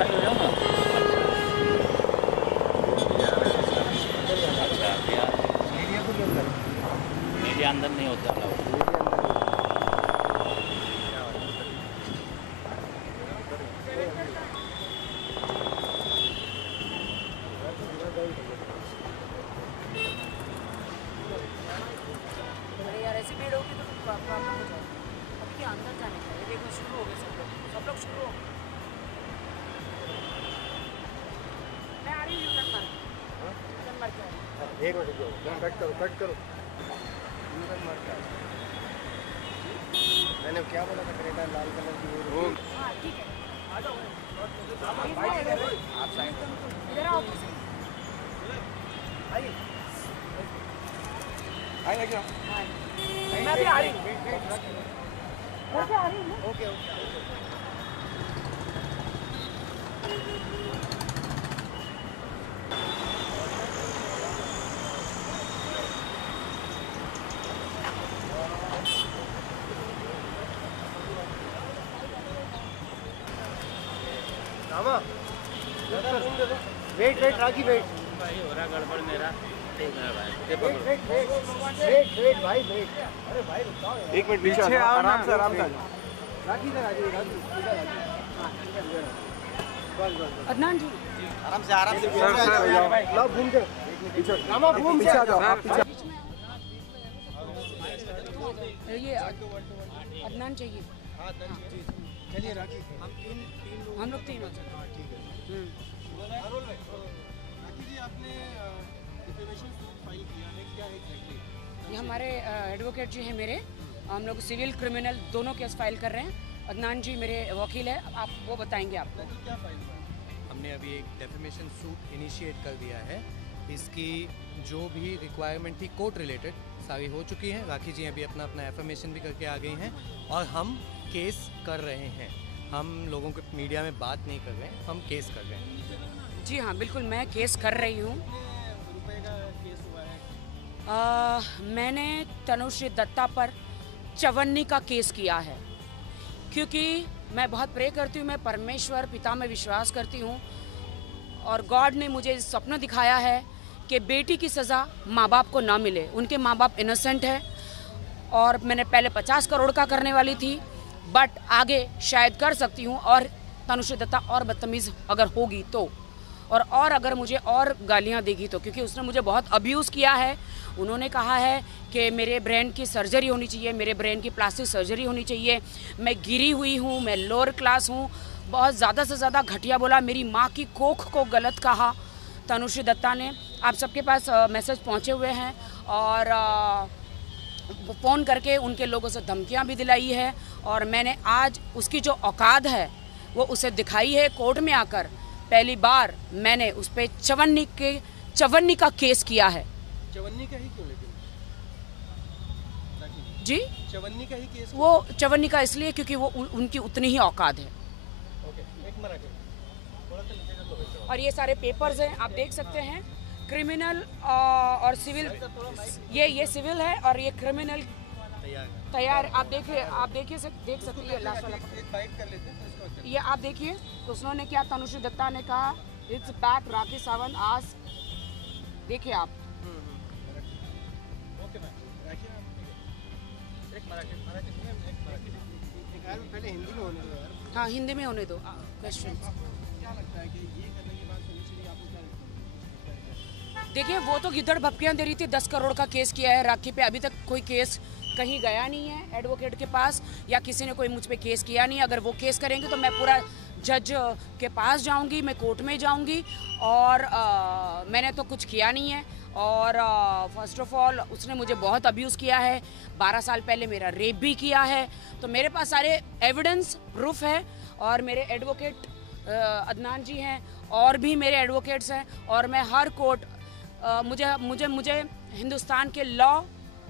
Sign हो जाऊँगा। Media अंदर नहीं होता अलाउ। यार ऐसी भीड़ होगी तो प्रॉब्लम हो जाएगा। अब क्या अंदर जाने का है, देखो शुरू हो गए सब लोग शुरू हो। मैं आ रही हूँ टर्न मार के आ रही हूँ। एक मिनट कट करो यूटर्न मार के। मैंने क्या बोला था, क्रेटा लाल कलर की वो। हाँ ठीक है, आ जाओ आप साइड इधर आओ। आइए क्या मैं भी आ रही हूँ। मैं भी आ रही हूँ। ओके वेट राखी वेट भाई हो रहा गड़बड़ मेरा। वेट भाई वेट। अरे भाई रुको, एक मिनट पीछे आओ, आराम से राखी इधर आ जाइए। अदनान जी आराम से लो घूम के पीछे आ जाओ आप पीछे। ये अदनान चाहिए। चलिए राखी हम लोग तीन। ठीक है। राखी जी आपने डिफेमेशन सूट फाइल किया है, क्या है एग्जैक्टली? ये हमारे एडवोकेट जी हैं मेरे, हम लोग सिविल क्रिमिनल दोनों केस फाइल कर रहे हैं। अदनान जी मेरे वकील है, आप वो बताएंगे आपको। क्या फाइल हुआ? हमने अभी एक डेफेमेशन सूट इनिशिएट कर दिया है। इसकी जो भी रिक्वायरमेंट थी कोर्ट रिलेटेड सारी हो चुकी हैं। राखी जी अभी अपना एफर्मेशन भी करके आ गई हैं और हम केस कर रहे हैं। हम लोगों के मीडिया में बात नहीं कर रहे हैं, हम केस कर रहे हैं। जी हाँ बिल्कुल, मैं केस कर रही हूँ। रुपए का केस हुआ है? मैंने तनुश्री दत्ता पर चवन्नी का केस किया है, क्योंकि मैं बहुत प्रे करती हूँ, मैं परमेश्वर पिता में विश्वास करती हूँ और गॉड ने मुझे सपना दिखाया है कि बेटी की सज़ा माँ बाप को ना मिले। उनके माँ बाप इनोसेंट है और मैंने पहले 50 करोड़ का करने वाली थी, बट आगे शायद कर सकती हूँ। और तनुश्री दत्ता और बदतमीज़ अगर होगी तो, और अगर मुझे और गालियाँ देगी तो, क्योंकि उसने मुझे बहुत अब्यूज़ किया है। उन्होंने कहा है कि मेरे ब्रेन की सर्जरी होनी चाहिए, मेरे ब्रेन की प्लास्टिक सर्जरी होनी चाहिए। मैं गिरी हुई हूँ, मैं लोअर क्लास हूँ, बहुत ज़्यादा से ज़्यादा घटिया बोला। मेरी माँ की कोख को गलत कहा तनुश्री दत्ता ने। आप सबके पास मैसेज पहुँचे हुए हैं और फ़ोन करके उनके लोगों से धमकियाँ भी दिलाई है। और मैंने आज उसकी जो औकात है वो उसे दिखाई है कोर्ट में आकर। पहली बार मैंने उस पर चवन्नी का केस किया है। चवन्नी का ही क्यों लेकिन? जी चवन्नी का ही केस? वो चवन्नी का इसलिए क्योंकि वो उनकी उतनी ही औकात है। ओके, एक मिनट थोड़ा सा नीचे कर लो। और ये सारे पेपर्स हैं, आप देख सकते हैं, क्रिमिनल और सिविल। ये सिविल है और ये क्रिमिनल तैयार। आप देखिए देख सकते हैं। लास्ट वाला एक बाइट कर लेते हैं इसको। ये आप देखिए, तो उन्होंने क्या, तनुश्री दत्ता ने कहा इट्स बैक राखी सावंत आज। देखिए आप। ओके मैम, राखी मैम एक मराठी पहले हिंदी में होने दो यार। हाँ हिंदी में होने दो क्वेश्चन। क्या लगता है कि ये करने के बाद तनुश्री आपको क्या लगता है? देखिए वो तो गिद्दड़ भपकियाँ दे रही थी। 10 करोड़ का केस किया है राखी पे, अभी तक कोई केस कहीं गया नहीं है एडवोकेट के पास, या किसी ने कोई मुझ पे केस किया नहीं। अगर वो केस करेंगे तो मैं पूरा जज के पास जाऊंगी, मैं कोर्ट में जाऊंगी। और मैंने तो कुछ किया नहीं है। और फर्स्ट ऑफ ऑल उसने मुझे बहुत अब्यूज़ किया है। 12 साल पहले मेरा रेप भी किया है। तो मेरे पास सारे एविडेंस प्रूफ है। और मेरे एडवोकेट अदनान जी हैं और भी मेरे एडवोकेट्स हैं। और मैं हर कोर्ट मुझे हिंदुस्तान के लॉ,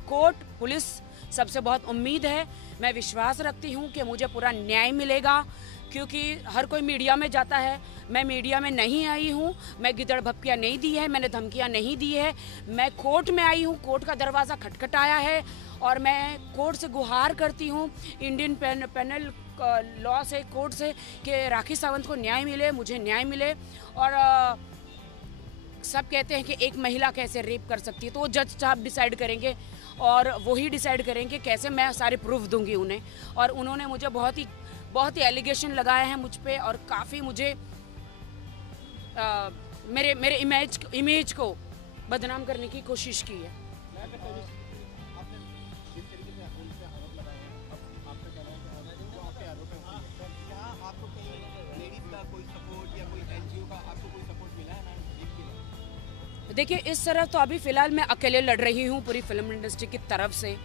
कोर्ट, पुलिस सबसे बहुत उम्मीद है। मैं विश्वास रखती हूँ कि मुझे पूरा न्याय मिलेगा, क्योंकि हर कोई मीडिया में जाता है, मैं मीडिया में नहीं आई हूँ। मैं गिदड़ भपकियाँ नहीं दी है, मैंने धमकियाँ नहीं दी है। मैं कोर्ट में आई हूँ, कोर्ट का दरवाज़ा खटखटाया है और मैं कोर्ट से गुहार करती हूँ, इंडियन पेनल लॉ से, कोर्ट से कि राखी सावंत को न्याय मिले, मुझे न्याय मिले। और सब कहते हैं कि एक महिला कैसे रेप कर सकती है, तो वो जज साहब डिसाइड करेंगे और वही डिसाइड करेंगे कैसे मैं सारे प्रूफ दूंगी उन्हें। और उन्होंने मुझे बहुत ही एलिगेशन लगाए हैं मुझ पे और काफ़ी मुझे मेरे इमेज को बदनाम करने की कोशिश की है। देखिए, इस तरफ तो अभी फ़िलहाल मैं अकेले लड़ रही हूँ पूरी फिल्म इंडस्ट्री की तरफ से।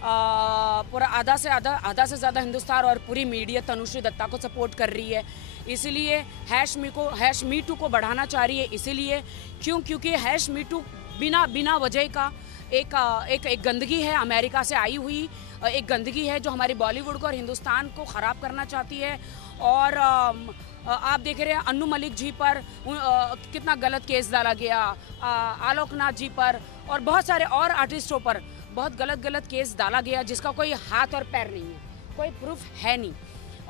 पूरा आधा से ज़्यादा हिंदुस्तान और पूरी मीडिया तनुश्री दत्ता को सपोर्ट कर रही है। इसीलिए #मी टू को बढ़ाना चाह रही है। इसीलिए क्योंकि #मी टू बिना वजह का एक गंदगी है, अमेरिका से आई हुई एक गंदगी है जो हमारी बॉलीवुड को और हिंदुस्तान को ख़राब करना चाहती है। और आप देख रहे हैं अन्नू मलिक जी पर कितना गलत केस डाला गया, आलोकनाथ जी पर और बहुत सारे और आर्टिस्टों पर बहुत गलत केस डाला गया जिसका कोई हाथ और पैर नहीं है, कोई प्रूफ है नहीं।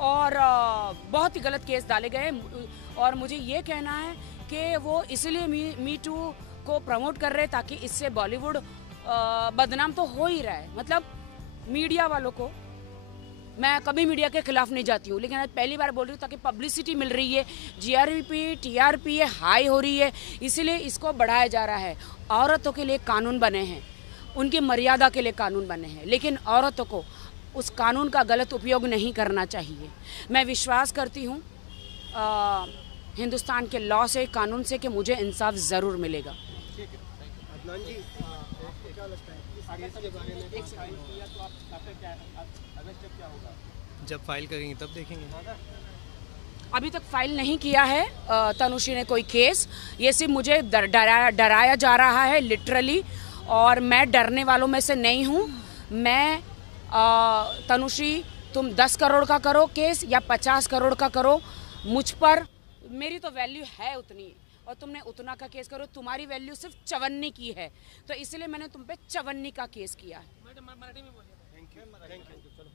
और बहुत ही गलत केस डाले गए। और मुझे ये कहना है कि वो इसलिए मी टू को प्रमोट कर रहे हैं ताकि इससे बॉलीवुड बदनाम तो हो ही रहा है। मतलब मीडिया वालों को, मैं कभी मीडिया के खिलाफ नहीं जाती हूँ, लेकिन आज पहली बार बोल रही हूँ ताकि पब्लिसिटी मिल रही है, TRP हाई हो रही है, इसीलिए इसको बढ़ाया जा रहा है। औरतों के लिए कानून बने हैं, उनकी मर्यादा के लिए कानून बने हैं, लेकिन औरतों को उस कानून का गलत उपयोग नहीं करना चाहिए। मैं विश्वास करती हूँ हिंदुस्तान के लॉ से, कानून से कि मुझे इंसाफ ज़रूर मिलेगा। ठीक है, अदनान जी, आपको क्या लगता है इस केस के बारे में? जब फाइल करेंगे तब देखेंगे। अभी तक फाइल नहीं किया है तनुश्री ने कोई केस। ये सिर्फ मुझे डराया जा रहा है लिटरली, और मैं डरने वालों में से नहीं हूँ। मैं तनुश्री, तुम 10 करोड़ का करो केस या 50 करोड़ का करो, मुझ पर मेरी तो वैल्यू है उतनी, और तुमने उतना का केस करो, तुम्हारी वैल्यू सिर्फ 54 की है, तो इसलिए मैंने तुम पे 54 का केस किया है। Thank you. चलो।